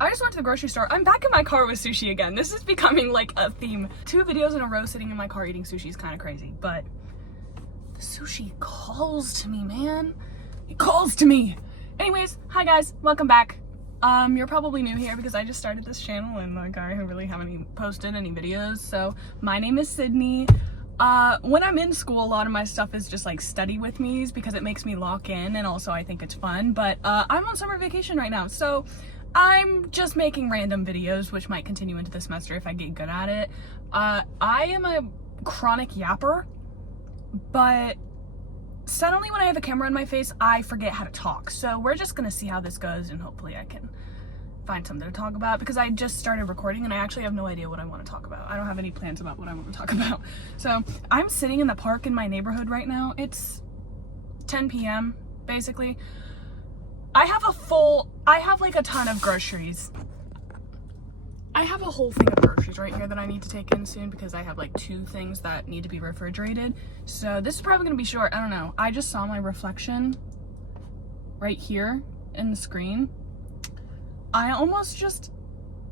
I just went to the grocery store. I'm back in my car with sushi again. This is becoming like a theme. 2 videos in a row sitting in my car eating sushi is kind of crazy, but the sushi calls to me, man. It calls to me. Anyways, hi guys, welcome back. You're probably new here because I just started this channel and like I really haven't posted any videos. So my name is Sydney. When I'm in school, a lot of my stuff is just like study with me's because it makes me lock in, and also I think it's fun. But I'm on summer vacation right now, so I'm just making random videos, which might continue into the semester if I get good at it. I am a chronic yapper, but suddenly when I have a camera in my face, I forget how to talk. So we're just gonna see how this goes, and hopefully I can find something to talk about, because I just started recording and I actually have no idea what I want to talk about. I don't have any plans about what I want to talk about. So I'm sitting in the park in my neighborhood right now. It's 10 p.m. basically. I have like a ton of groceries. I have a whole thing of groceries right here that I need to take in soon because I have like 2 things that need to be refrigerated. So this is probably gonna be short, I don't know. I just saw my reflection right here in the screen. I almost just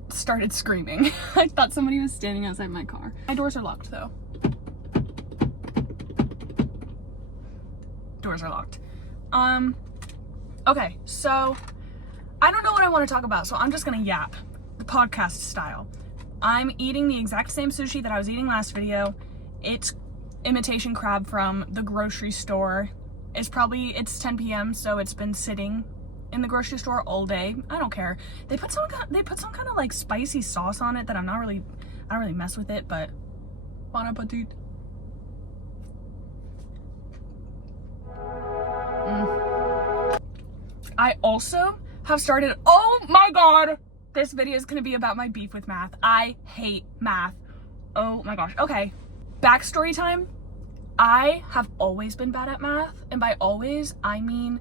started screaming. I thought somebody was standing outside my car. My doors are locked though. Doors are locked. Okay, so I don't know what I want to talk about, so I'm just gonna yap, the podcast style. I'm eating the exact same sushi that I was eating last video. It's imitation crab from the grocery store. It's 10 p.m., so it's been sitting in the grocery store all day. I don't care. They put some kind of like spicy sauce on it that I don't really mess with it, but bon appetit. I also have started, oh my god, this video is gonna be about my beef with math. I hate math. Oh my gosh. Okay, backstory time. I have always been bad at math, and by always I mean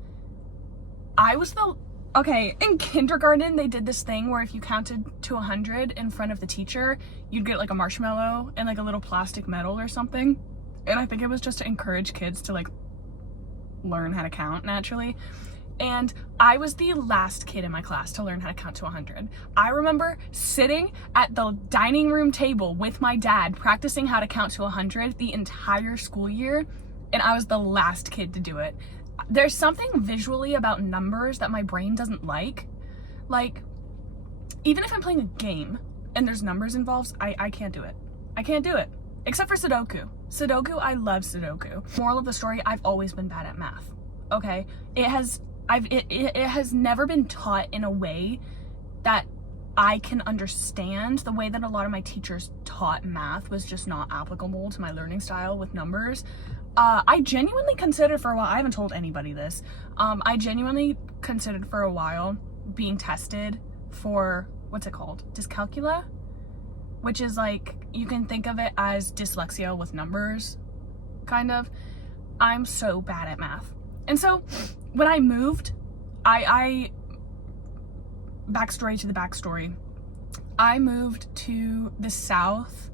in kindergarten, they did this thing where if you counted to 100 in front of the teacher, you'd get like a marshmallow and like a little plastic medal or something. And I think it was just to encourage kids to like learn how to count naturally. And I was the last kid in my class to learn how to count to 100. I remember sitting at the dining room table with my dad practicing how to count to 100 the entire school year, and I was the last kid to do it. There's something visually about numbers that my brain doesn't like. Like, even if I'm playing a game and there's numbers involved, I can't do it. I can't do it. Except for Sudoku. Sudoku, I love Sudoku. Moral of the story, I've always been bad at math. Okay? It has never been taught in a way that I can understand. The way that a lot of my teachers taught math was just not applicable to my learning style with numbers. I genuinely considered for a while, I haven't told anybody this, I genuinely considered for a while being tested for, what's it called? Dyscalculia? Which is like, you can think of it as dyslexia with numbers, kind of. I'm so bad at math. And so when I moved, backstory to the backstory, I moved to the South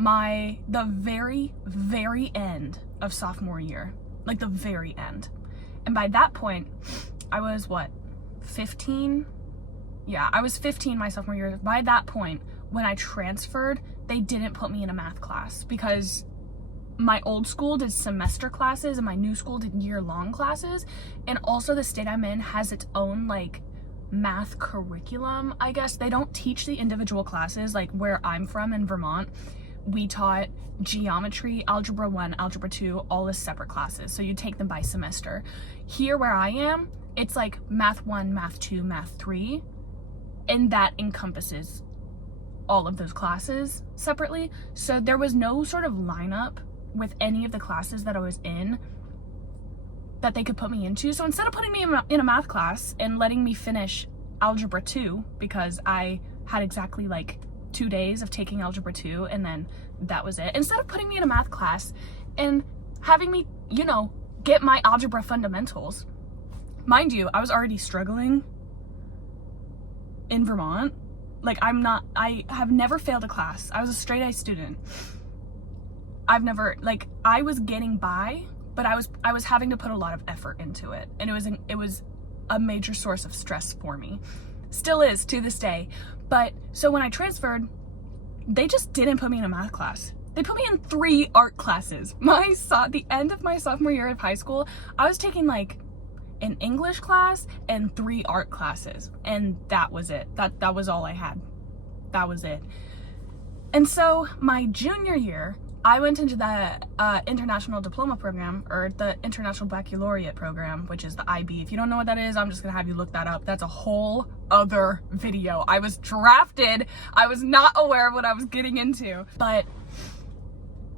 the very, very end of sophomore year, like the very end. And by that point, I was 15? Yeah, I was 15 my sophomore year. By that point, when I transferred, they didn't put me in a math class because my old school did semester classes and my new school did year-long classes. And also the state I'm in has its own like math curriculum, I guess. They don't teach the individual classes. Like where I'm from in Vermont, we taught geometry, algebra 1, algebra 2, all as separate classes. So you take them by semester. Here where I am, it's like math 1, math 2, math 3, and that encompasses all of those classes separately. So there was no sort of lineup with any of the classes that I was in that they could put me into. So instead of putting me in a math class and letting me finish algebra 2, because I had exactly like 2 days of taking algebra 2 and then that was it, instead of putting me in a math class and having me, get my algebra fundamentals. Mind you, I was already struggling in Vermont. Like I have never failed a class. I was a straight A student. I was getting by, but I was having to put a lot of effort into it, and it was a major source of stress for me. Still is to this day. But so when I transferred, they just didn't put me in a math class. They put me in 3 art classes. The end of my sophomore year of high school, I was taking like an English class and 3 art classes. And that was it. That was all I had. That was it. And so my junior year, I went into the International Diploma Program, or the International Baccalaureate Program, which is the IB. If you don't know what that is, I'm just gonna have you look that up. That's a whole other video. I was drafted. I was not aware of what I was getting into. But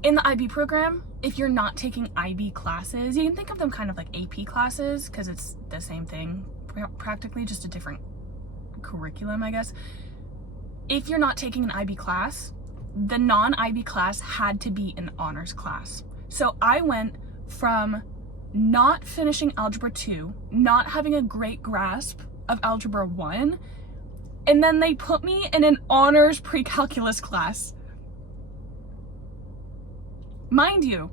in the IB program, if you're not taking IB classes, you can think of them kind of like AP classes, because it's the same thing, practically, just a different curriculum, I guess. If you're not taking an IB class, the non-IB class had to be an honors class. So I went from not finishing Algebra 2, not having a great grasp of Algebra 1, and then they put me in an honors pre-calculus class. Mind you,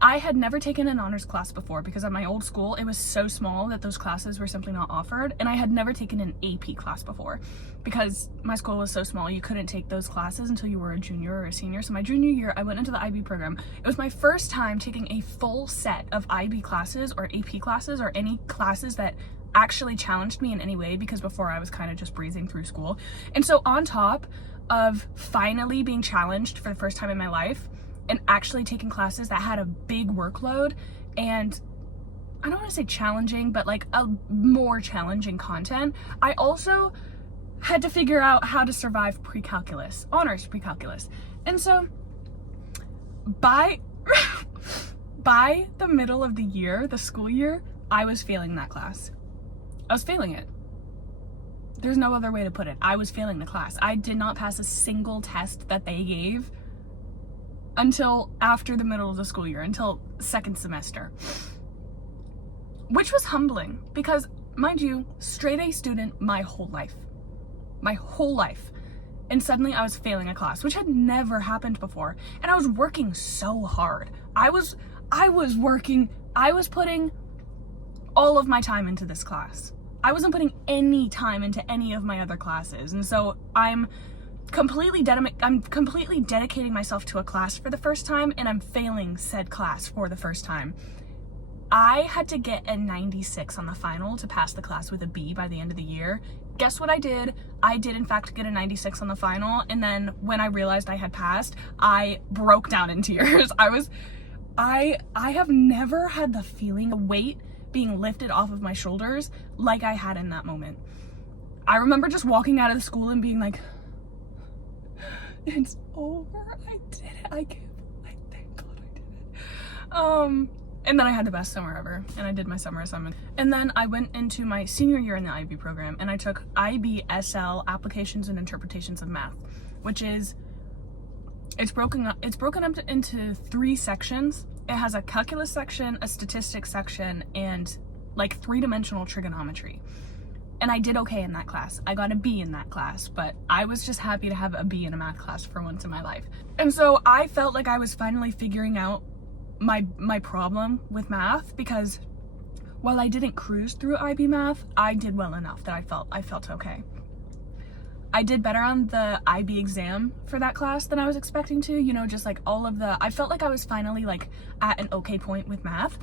I had never taken an honors class before because at my old school, it was so small that those classes were simply not offered. And I had never taken an AP class before because my school was so small, you couldn't take those classes until you were a junior or a senior. So my junior year, I went into the IB program. It was my first time taking a full set of IB classes or AP classes or any classes that actually challenged me in any way, because before I was kind of just breezing through school. And so on top of finally being challenged for the first time in my life, and actually taking classes that had a big workload and I don't want to say challenging, but like a more challenging content, I also had to figure out how to survive pre-calculus, honors pre-calculus. And so by the middle of the year, the school year, I was failing that class. I was failing it. There's no other way to put it. I was failing the class. I did not pass a single test that they gave until after the middle of the school year, until second semester. Which was humbling because, mind you, straight A student my whole life. And suddenly I was failing a class, which had never happened before. And I was working so hard. I was putting all of my time into this class. I wasn't putting any time into any of my other classes. And so I'm completely dedicating myself to a class for the first time, and I'm failing said class for the first time. I had to get a 96 on the final to pass the class with a B by the end of the year. Guess what I did? I did in fact get a 96 on the final, and then when I realized I had passed, I broke down in tears. I have never had the feeling of weight being lifted off of my shoulders like I had in that moment. I remember just walking out of the school and being like, it's over. I did it. Thank God I did it. And then I had the best summer ever, and I did my summer assignment. And then I went into my senior year in the IB program, and I took IBSL, Applications and Interpretations of Math, which is, it's broken up into 3 sections. It has a calculus section, a statistics section, and like 3-dimensional trigonometry. And I did okay in that class. I got a B in that class, but I was just happy to have a B in a math class for once in my life. And so I felt like I was finally figuring out my problem with math, because while I didn't cruise through IB math, I did well enough that I felt okay. I did better on the IB exam for that class than I was expecting to, you know, just like I felt like I was finally like at an okay point with math.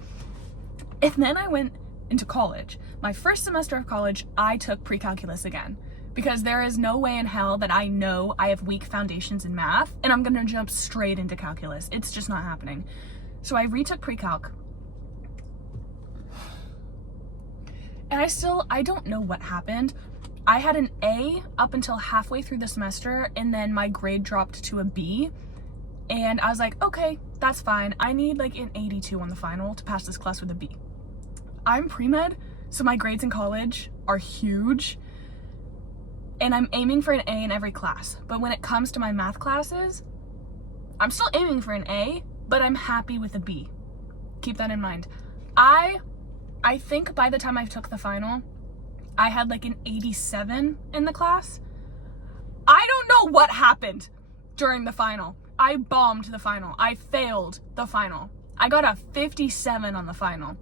And then I went into college. My first semester of college, I took pre-calculus again, because there is no way in hell that I know I have weak foundations in math and I'm gonna jump straight into calculus. It's just not happening. So I retook pre-calc. And I don't know what happened. I had an A up until halfway through the semester, and then my grade dropped to a B. And I was like, okay, that's fine. I need like an 82 on the final to pass this class with a B. I'm pre-med, so my grades in college are huge, and I'm aiming for an A in every class. But when it comes to my math classes, I'm still aiming for an A, but I'm happy with a B. Keep that in mind. I think by the time I took the final, I had like an 87 in the class. I don't know what happened during the final. I bombed the final. I failed the final. I got a 57 on the final.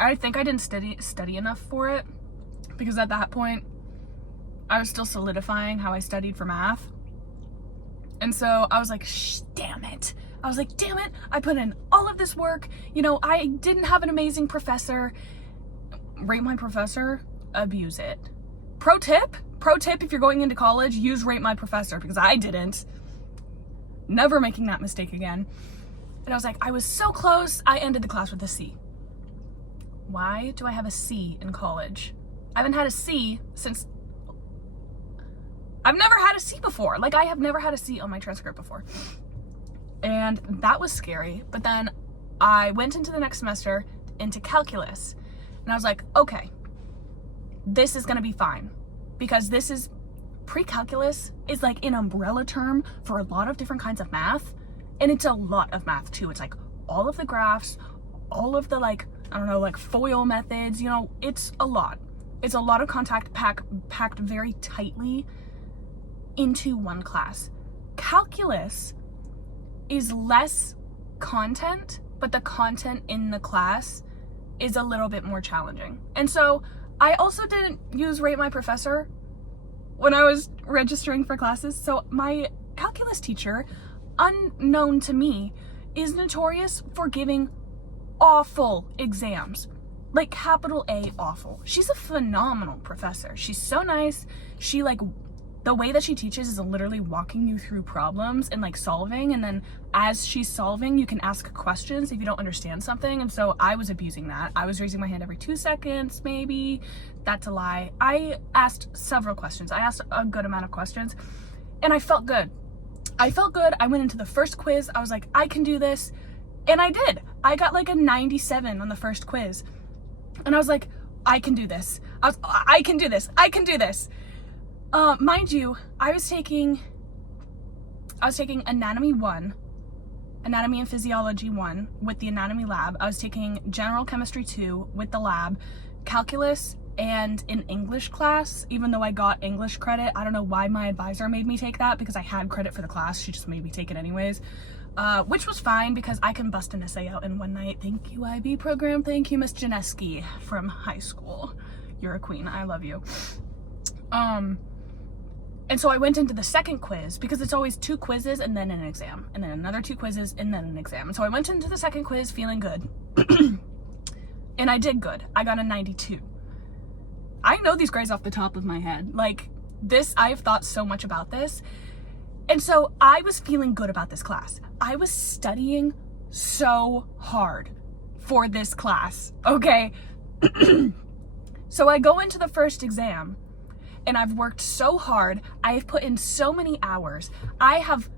I think I didn't study enough for it, because at that point I was still solidifying how I studied for math. And so I was like, damn it. I was like, damn it. I put in all of this work. You know, I didn't have an amazing professor. Rate my professor, abuse it. Pro tip, if you're going into college, use rate my professor, because I didn't. Never making that mistake again. And I was like, I was so close. I ended the class with a C. Why do I have a C in college? I haven't had a C since... I've never had a C before. Like, I have never had a C on my transcript before. And that was scary. But then I went into the next semester into calculus. And I was like, okay, this is gonna be fine. Because this is... Pre-calculus is like an umbrella term for a lot of different kinds of math. And it's a lot of math too. It's like all of the graphs, all of the like, I don't know, like FOIL methods, you know, it's a lot. It's a lot of contact packed very tightly into one class. Calculus is less content, but the content in the class is a little bit more challenging. And so I also didn't use rate my professor when I was registering for classes. So my calculus teacher, unknown to me, is notorious for giving awful exams. Like capital A awful. She's a phenomenal professor. She's so nice. She like, the way that she teaches is literally walking you through problems and like solving, and then as she's solving you can ask questions if you don't understand something. And so I was abusing that. I was raising my hand every 2 seconds maybe. That's a lie. I asked several questions. I asked a good amount of questions and I felt good. I went into the first quiz. I was like, I can do this. And I did. I got like a 97 on the first quiz. And I was like, I can do this. I can do this. Mind you, I was taking anatomy 1, anatomy and physiology 1 with the anatomy lab. I was taking general chemistry 2 with the lab, calculus, and an English class, even though I got English credit. I don't know why my advisor made me take that, because I had credit for the class. She just made me take it anyways, which was fine because I can bust an essay out in one night. Thank you, IB program. Thank you, Miss Janeski from high school. You're a queen. I love you. And so I went into the second quiz because it's always 2 quizzes and then an exam, and then another 2 quizzes and then an exam. And so I went into the second quiz feeling good. And I did good. I got a 92. I know these grades off the top of my head. Like this, I've thought so much about this. And so I was feeling good about this class. I was studying so hard for this class, okay? So I go into the first exam and I've worked so hard. I have put in so many hours. I have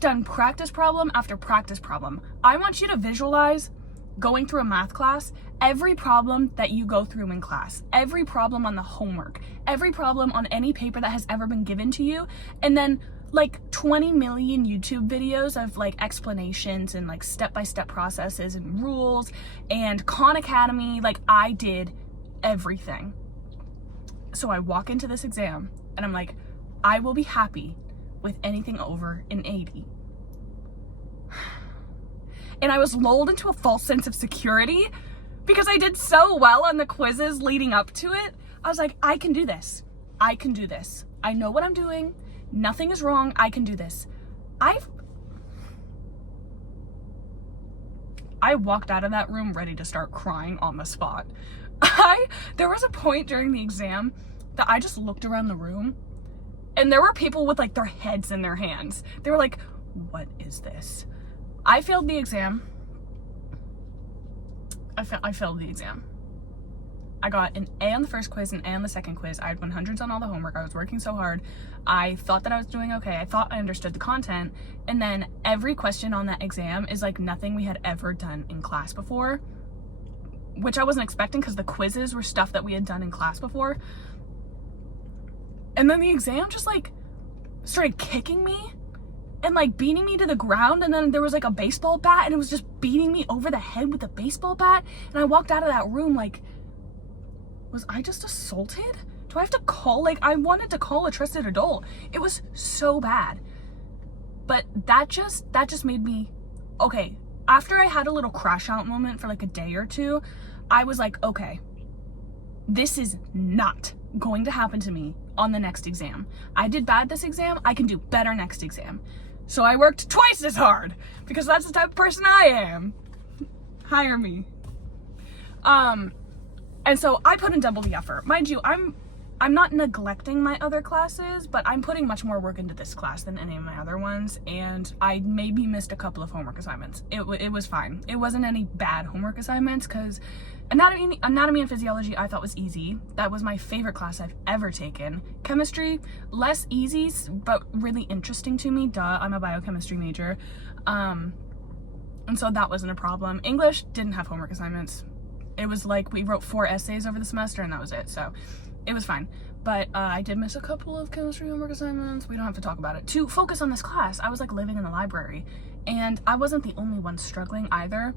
done practice problem after practice problem. I want you to visualize going through a math class, every problem that you go through in class, every problem on the homework, every problem on any paper that has ever been given to you, and then like 20 million YouTube videos of like explanations and like step-by-step processes and rules and Khan Academy. Like I did everything. So I walk into this exam and I'm like, I will be happy with anything over an 80. And I was lulled into a false sense of security because I did so well on the quizzes leading up to it. I was like, I can do this. I can do this. I know what I'm doing. Nothing is wrong. I can do this. I walked out of that room ready to start crying on the spot. There was a point during the exam that I just looked around the room and there were people with like their heads in their hands. They were like, what is this? I failed the exam. I failed the exam. I got an A on the first quiz and A on the second quiz. I had 100s on all the homework. I was working so hard. I thought that I was doing okay. I thought I understood the content. And then every question on that exam is like nothing we had ever done in class before, which I wasn't expecting because the quizzes were stuff that we had done in class before. And then the exam just like started kicking me and like beating me to the ground, and then there was like a baseball bat and it was just beating me over the head with a baseball bat. And I walked out of that room like, was I just assaulted? Do I have to call, like I wanted to call a trusted adult. It was so bad. But that just made me, okay, after I had a little crash out moment for like a day or two, I was like, okay, this is not going to happen to me on the next exam. I did bad this exam, I can do better next exam. So I worked twice as hard because that's the type of person I am. Hire me. And so I put in double the effort. Mind you, I'm not neglecting my other classes, but I'm putting much more work into this class than any of my other ones, and I maybe missed a couple of homework assignments. It was fine. It wasn't any bad homework assignments, because anatomy and physiology I thought was easy. That was my favorite class I've ever taken. Chemistry, less easy, but really interesting to me. Duh, I'm a biochemistry major. And so that wasn't a problem. English didn't have homework assignments. It was like we wrote 4 essays over the semester and that was it. So it was fine. But I did miss a couple of chemistry homework assignments. We don't have to talk about it. To focus on this class, I was like living in the library, and I wasn't the only one struggling either.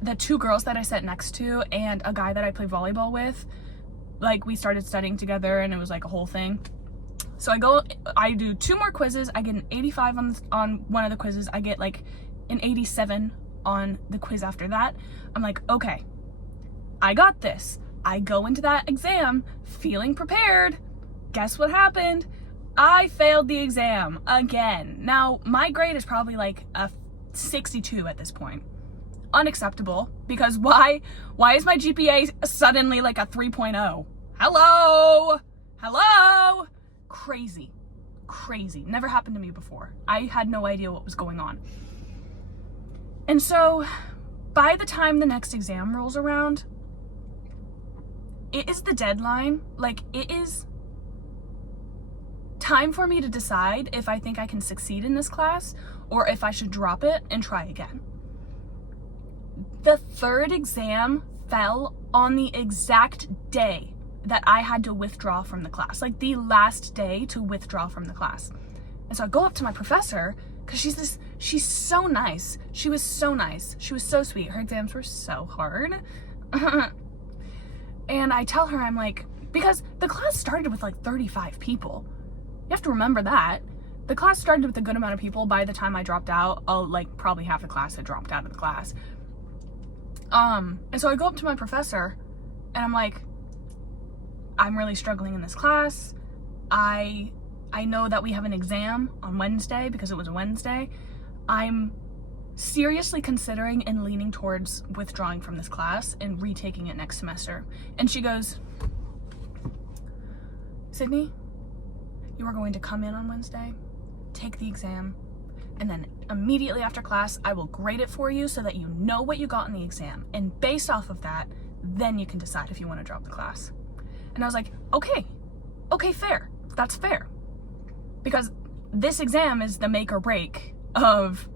The 2 girls that I sat next to and a guy that I play volleyball with, like, we started studying together and it was like a whole thing. So I do 2 more quizzes. I get an 85 on one of the quizzes. I get like an 87 on the quiz after that. I'm like, okay, I got this. I go into that exam feeling prepared. Guess what happened? I failed the exam again. Now, my grade is probably like a 62 at this point. Unacceptable, because why is my GPA suddenly like a 3.0? Hello? Crazy. Never happened to me before. I had no idea what was going on. And so, by the time the next exam rolls around, it is the deadline. Like, it is time for me to decide if I think I can succeed in this class or if I should drop it and try again. The 3rd exam fell on the exact day that I had to withdraw from the class, like the last day to withdraw from the class. And so I go up to my professor, because she's so nice. She was so nice. She was so sweet. Her exams were so hard. And I tell her, I'm like, because the class started with like 35 people. You have to remember that. The class started with a good amount of people. By the time I dropped out, like probably half the class had dropped out of the class. And so I go up to my professor and I'm like, I'm really struggling in this class. I know that we have an exam on Wednesday because it was a Wednesday. I'm seriously considering and leaning towards withdrawing from this class and retaking it next semester. And she goes, Sydney, you are going to come in on Wednesday, take the exam, and then immediately after class, I will grade it for you so that you know what you got in the exam. And based off of that, then you can decide if you want to drop the class. And I was like, okay, fair. That's fair. Because this exam is the make or break of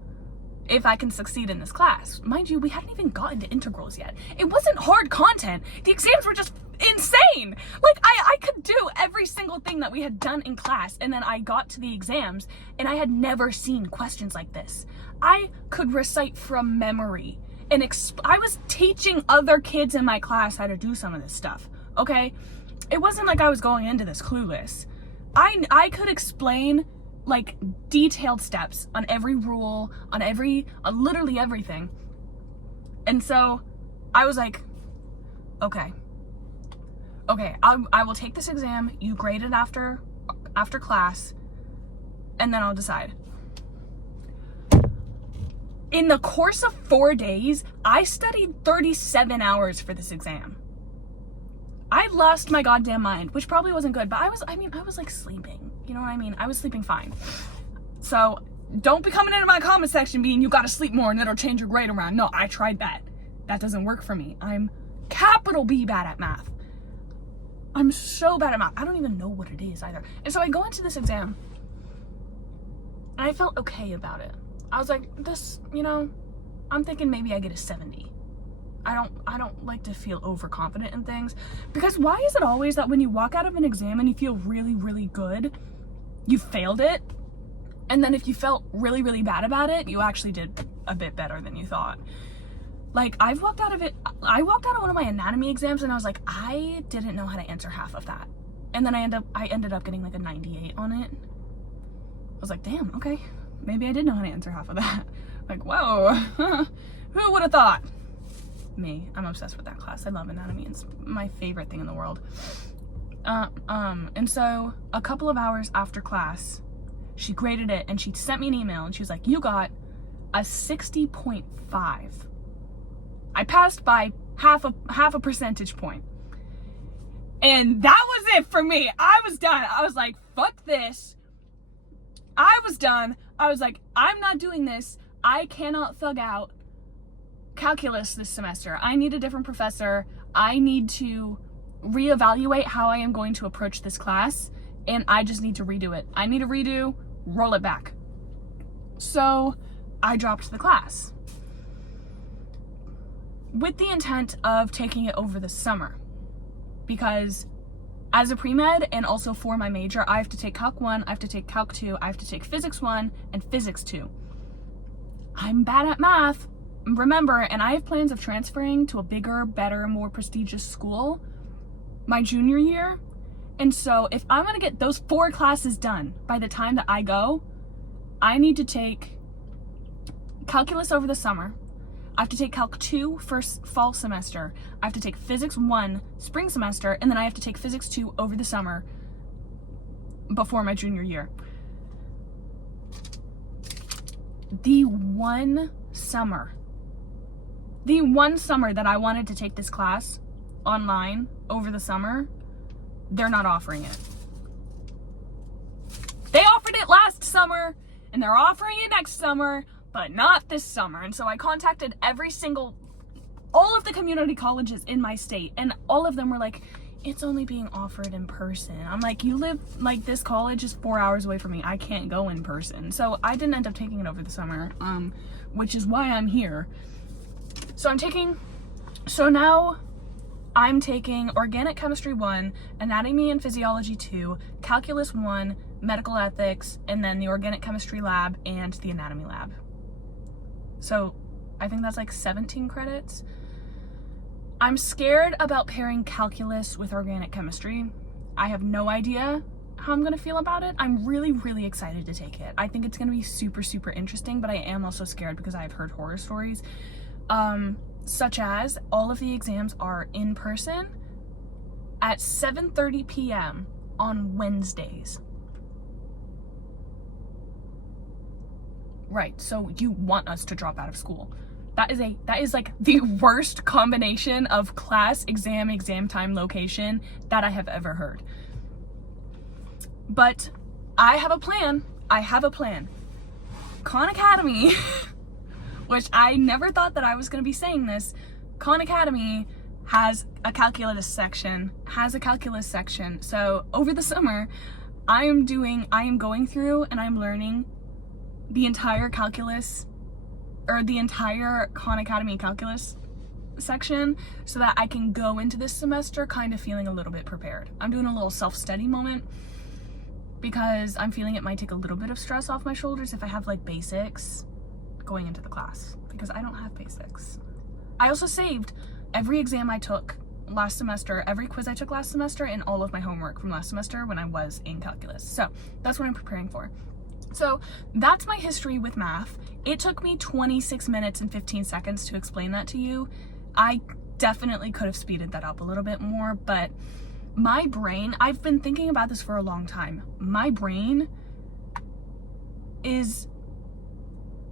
if I can succeed in this class. Mind you, we hadn't even gotten to integrals yet. It wasn't hard content. The exams were just insane. Like, I could do every single thing that we had done in class, and then I got to the exams, and I had never seen questions like this. I could recite from memory, and I was teaching other kids in my class how to do some of this stuff, okay? It wasn't like I was going into this clueless. I could explain like detailed steps on every rule, on literally everything. And so I was like, okay, I will take this exam, you grade it after class, and then I'll decide. In the course of 4 days, I studied 37 hours for this exam. I lost my goddamn mind, which probably wasn't good, but I was like sleeping. You know what I mean? I was sleeping fine. So don't be coming into my comment section being, you gotta sleep more and it'll change your grade around. No, I tried that. That doesn't work for me. I'm capital B bad at math. I'm so bad at math. I don't even know what it is either. And so I go into this exam and I felt okay about it. I was like, this, I'm thinking maybe I get a 70. I don't like to feel overconfident in things, because why is it always that when you walk out of an exam and you feel really, really good, you failed it, and then if you felt really, really bad about it, you actually did a bit better than you thought? Like, I walked out of one of my anatomy exams and I was like, I didn't know how to answer half of that, and then I ended up getting like a 98 on it. I was like, damn, okay, maybe I did know how to answer half of that. Like, whoa. Who would have thought? me. I'm obsessed with that class. I love anatomy. It's my favorite thing in the world. And so a couple of hours after class, she graded it and she sent me an email and she was like, you got a 60.5. I passed by half a percentage point. And that was it for me. I was done. I was like, fuck this. I was done. I was like, I'm not doing this. I cannot thug out calculus this semester. I need a different professor. I need to reevaluate how I am going to approach this class, and I just need to redo it. I need a redo, roll it back. So I dropped the class with the intent of taking it over the summer, because as a pre-med and also for my major, I have to take Calc 1, I have to take Calc 2, I have to take Physics 1 and Physics 2. I'm bad at math, remember, and I have plans of transferring to a bigger, better, more prestigious school my junior year. And so if I'm gonna get those 4 classes done by the time that I go, I need to take calculus over the summer. I have to take Calc 2 first fall semester. I have to take Physics 1 spring semester, and then I have to take Physics 2 over the summer before my junior year. The one summer that I wanted to take this class online over the summer, they're not offering it. They offered it last summer, and they're offering it next summer, but not this summer. And so I contacted all of the community colleges in my state, and all of them were like, it's only being offered in person. I'm like, you live, like, this college is 4 hours away from me. I can't go in person. So I didn't end up taking it over the summer, which is why I'm here. So now I'm taking Organic Chemistry 1, Anatomy and Physiology 2, Calculus 1, Medical Ethics, and then the Organic Chemistry lab and the Anatomy lab. So I think that's like 17 credits. I'm scared about pairing calculus with organic chemistry. I have no idea how I'm gonna feel about it. I'm really, really excited to take it. I think it's gonna be super, super interesting, but I am also scared because I've heard horror stories, such as all of the exams are in person at 7:30 p.m. on Wednesdays. Right, so you want us to drop out of school. That is like the worst combination of class, exam time, location that I have ever heard. But I have a plan. Khan Academy, which I never thought that I was going to be saying this. Khan Academy has a calculus section. So over the summer, I am going through and I'm learning the entire calculus, or the entire Khan Academy calculus section, so that I can go into this semester kind of feeling a little bit prepared. I'm doing a little self-study moment because I'm feeling it might take a little bit of stress off my shoulders if I have like basics going into the class, because I don't have basics. I also saved every exam I took last semester, every quiz I took last semester, and all of my homework from last semester when I was in calculus. So that's what I'm preparing for. So that's my history with math. It took me 26 minutes and 15 seconds to explain that to you. I definitely could have speeded that up a little bit more, but my brain, I've been thinking about this for a long time. My brain is,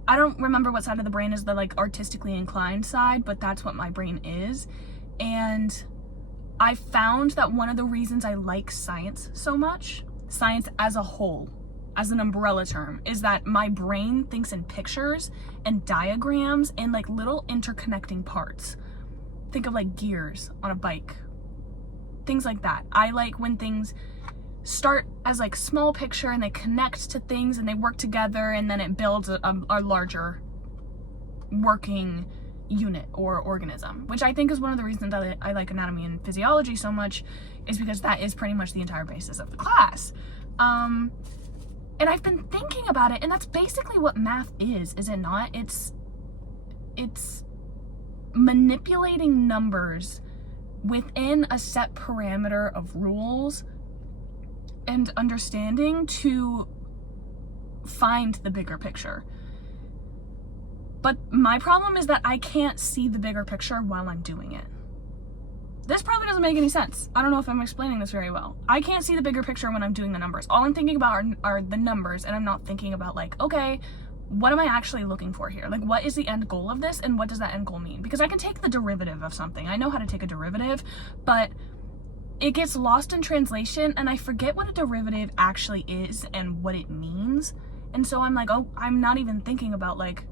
I don't remember what side of the brain is the like artistically inclined side, but that's what my brain is. And I found that one of the reasons I like science so much, science as a whole, as an umbrella term, is that my brain thinks in pictures and diagrams and like little interconnecting parts. Think of like gears on a bike, things like that. I like when things start as like small picture and they connect to things and they work together, and then it builds a larger working unit or organism, which I think is one of the reasons that I like anatomy and physiology so much, is because that is pretty much the entire basis of the class. And I've been thinking about it, and that's basically what math is it not? It's manipulating numbers within a set parameter of rules and understanding to find the bigger picture. But my problem is that I can't see the bigger picture while I'm doing it. This probably doesn't make any sense. I don't know if I'm explaining this very well. I can't see the bigger picture when I'm doing the numbers. All I'm thinking about are the numbers, and I'm not thinking about like, okay, what am I actually looking for here? Like, what is the end goal of this, and what does that end goal mean? Because I can take the derivative of something. I know how to take a derivative, but it gets lost in translation, and I forget what a derivative actually is and what it means. And so I'm like, oh, I'm not even thinking about, like,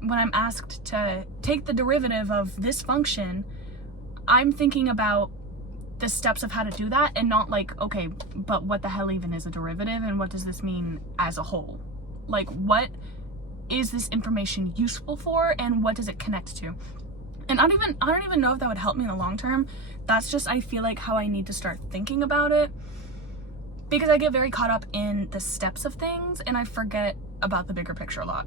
when I'm asked to take the derivative of this function, I'm thinking about the steps of how to do that, and not like, okay, but what the hell even is a derivative, and what does this mean as a whole? Like, what is this information useful for, and what does it connect to? And I don't even know if that would help me in the long term. That's just, I feel like, how I need to start thinking about it, because I get very caught up in the steps of things, and I forget about the bigger picture a lot.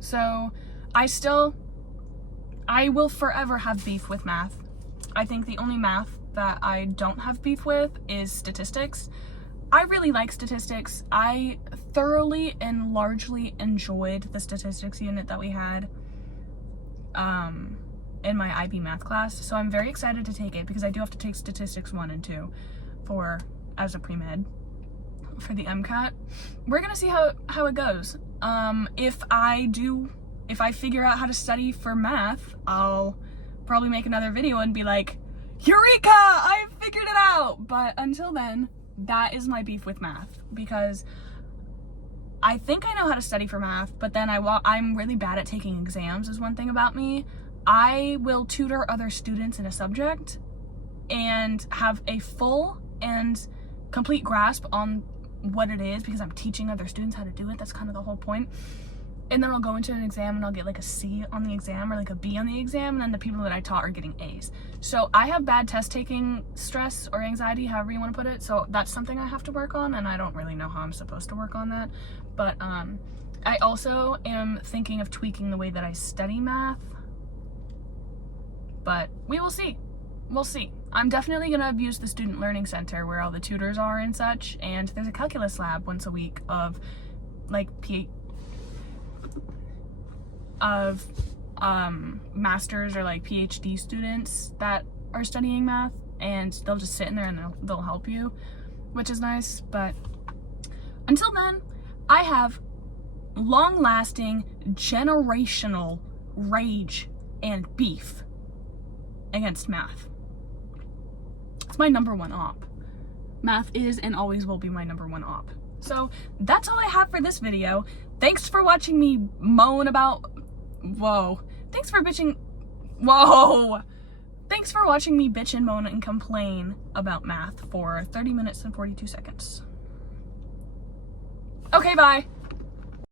So I will forever have beef with math. I think the only math that I don't have beef with is statistics. I really like statistics. I thoroughly and largely enjoyed the statistics unit that we had in my IB math class. So I'm very excited to take it, because I do have to take statistics 1 and 2 as a pre-med for the MCAT. We're gonna see how it goes. If I figure out how to study for math, I'll probably make another video and be like, Eureka! I figured it out! But until then, that is my beef with math, because I think I know how to study for math, but then I'm really bad at taking exams is one thing about me. I will tutor other students in a subject and have a full and complete grasp on what it is, because I'm teaching other students how to do it. That's kind of the whole point. And then I'll go into an exam and I'll get like a C on the exam or like a B on the exam, and then the people that I taught are getting A's. So I have bad test taking stress or anxiety, however you want to put it. So that's something I have to work on, and I don't really know how I'm supposed to work on that. But I also am thinking of tweaking the way that I study math. But we will see. We'll see. I'm definitely gonna use the Student Learning Center where all the tutors are and such, and there's a calculus lab once a week of like masters or like PhD students that are studying math, and they'll just sit in there and they'll help you, which is nice. But until then, I have long-lasting generational rage and beef against math. It's my number one op. Math is and always will be my number one op. So that's all I have for this video. Thanks for watching me moan about, Thanks for watching me bitch and moan and complain about math for 30 minutes and 42 seconds. Okay, bye.